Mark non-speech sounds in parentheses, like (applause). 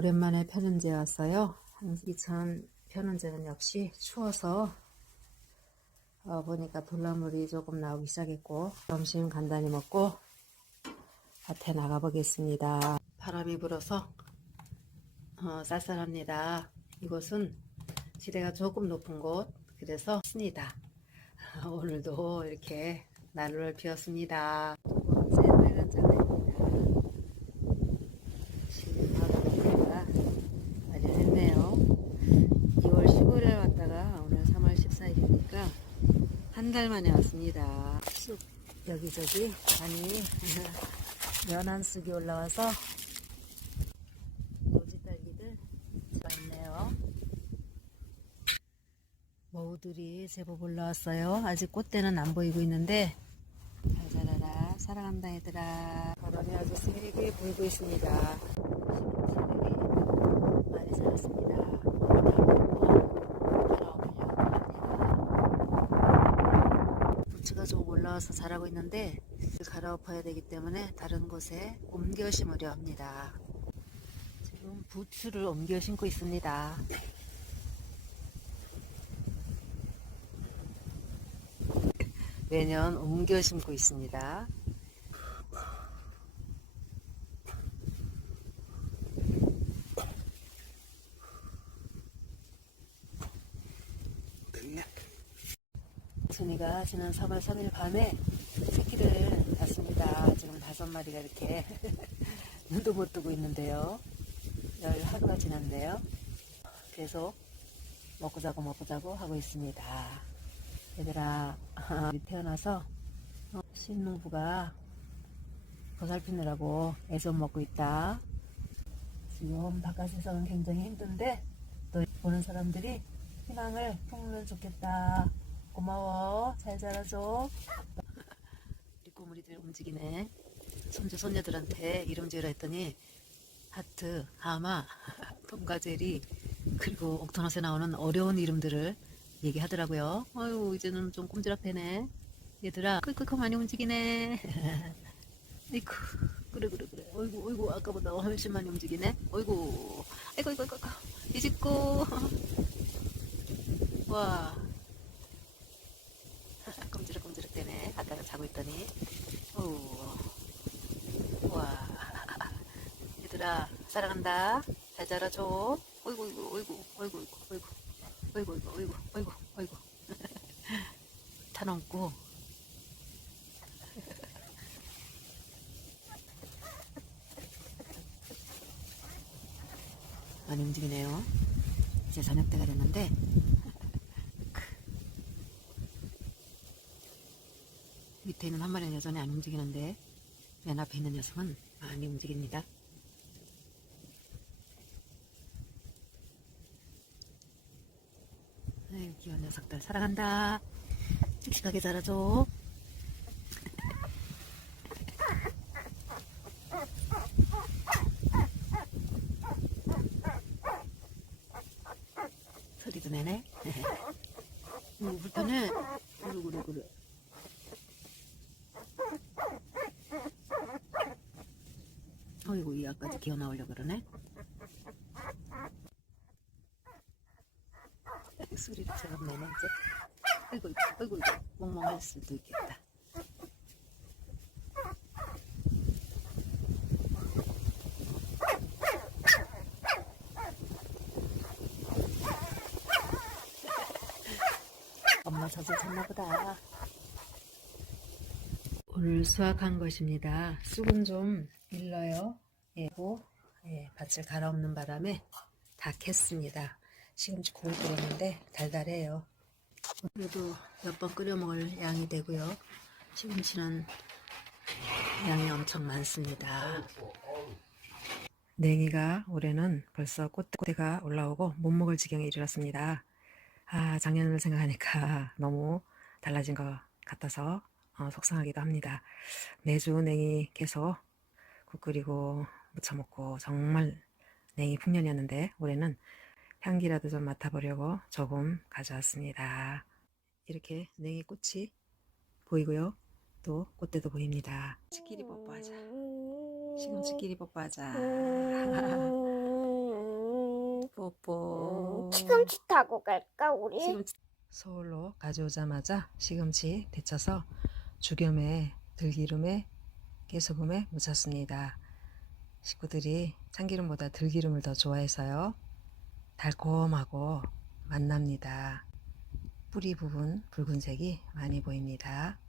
오랜만에 편은제 왔어요. 이천 편은제는 역시 추워서 어, 보니까 돌나물이 조금 나오기 시작했고 점심 간단히 먹고 밭에 나가 보겠습니다. 바람이 불어서 어, 쌀쌀합니다. 이곳은 지대가 조금 높은 곳 그래서 습니다. (laughs) 오늘도 이렇게 나루를 피웠습니다. 두 빨간 장입니다. 지금 바다가 마련했네요. 2월 15일에 왔다가 오늘 3월 14일이니까 한 달 만에 왔습니다. 쑥 여기저기 많이 연한 쑥이 올라와서 노지 딸기들 있네요. 머우들이 제법 올라왔어요. 아직 꽃대는 안 보이고 있는데 잘 자라라 사랑한다 얘들아 바람이 아주 세게 불고 있습니다. 시금치들이 많이 자랐습니다. 부츠가 좀 올라와서 자라고 있는데 갈아엎어야 되기 때문에 다른 곳에 옮겨 심으려 합니다. 지금 부츠를 옮겨 심고 있습니다. 매년 옮겨 심고 있습니다. 준이가 지난 3월 3일 밤에 새끼를 낳습니다. 지금 다섯 마리가 이렇게 (laughs) 눈도 못 뜨고 있는데요. 열 하루가 지났네요. 계속 먹고 자고 먹고 자고 하고 있습니다. 얘들아 (laughs) 태어나서 어, 신농부가 보살피느라고 애 좀 먹고 있다. 지금 바깥에서는 굉장히 힘든데 또 보는 사람들이 희망을 품으면 좋겠다. 고마워. 잘 자라줘. 우리 꼬물이들 움직이네. 손주 손녀들한테 이름 지으라 했더니 하트, 하마, (laughs) 톰과제리 그리고 옥토넛에 나오는 어려운 이름들을 얘기하더라고요. 아유 이제는 좀 꼼지락되네. 얘들아 끌끌끌 많이 움직이네. (laughs) 아이고 그래 그래 그래. 어이구 어이구 아까보다 훨씬 많이 움직이네. 어이구 아이고 아이고 아이고. 뒤집고 (laughs) 와 되네. 아까가 자고 있더니. 와. (laughs) 얘들아 사랑한다. 잘 자라줘. 어이구 어이구 어이구 어이구 어이구 어이구 어이구 어이구 어이구 어이구. (laughs) 타넘고. 많이 움직이네요. 이제 저녁 때가 됐는데 밑에 있는 한 마리는 여전히 안 움직이는데 맨 앞에 있는 녀석은 많이 움직입니다. 아유 귀여운 녀석들 사랑한다. 씩씩하게 자라줘. 소리도 내네. (laughs) 음, 그래 그래 어이구 이 아까지 기어 나오려 그러네. 소리를 제법 내네 이제 아이고 아이고 멍멍할 수도 있겠다. 엄마 젖을 잤나 보다 오늘 수확한 것입니다 쑥은 좀 일러요 예, 고 예, 밭을 갈아엎는 바람에 다 캤습니다 시금치 국을 끓였는데 달달해요. 그래도 몇 번 끓여 먹을 양이 되고요. 시금치는 양이 엄청 많습니다. 냉이가 올해는 벌써 꽃대가 올라오고 못 먹을 지경에 이르렀습니다. 아, 작년을 생각하니까 너무 달라진 것 같아서 어, 속상하기도 합니다. 매주 냉이 계속 국 끓이고 무쳐 먹고 정말 냉이 풍년이었는데 올해는 향기라도 좀 맡아보려고 조금 가져왔습니다. 이렇게 냉이 꽃이 보이고요. 또 꽃대도 보입니다. 치끼리 뽀뽀하자. 시금치끼리 뽀뽀하자. (laughs) 시금치 타고 갈까 우리? 시금치 서울로 가져오자마자 시금치 데쳐서 죽염에 들기름에 깨소금에 묻혔습니다. 식구들이 참기름보다 들기름을 더 좋아해서요. 달콤하고 맛납니다. 뿌리 부분 붉은색이 많이 보입니다.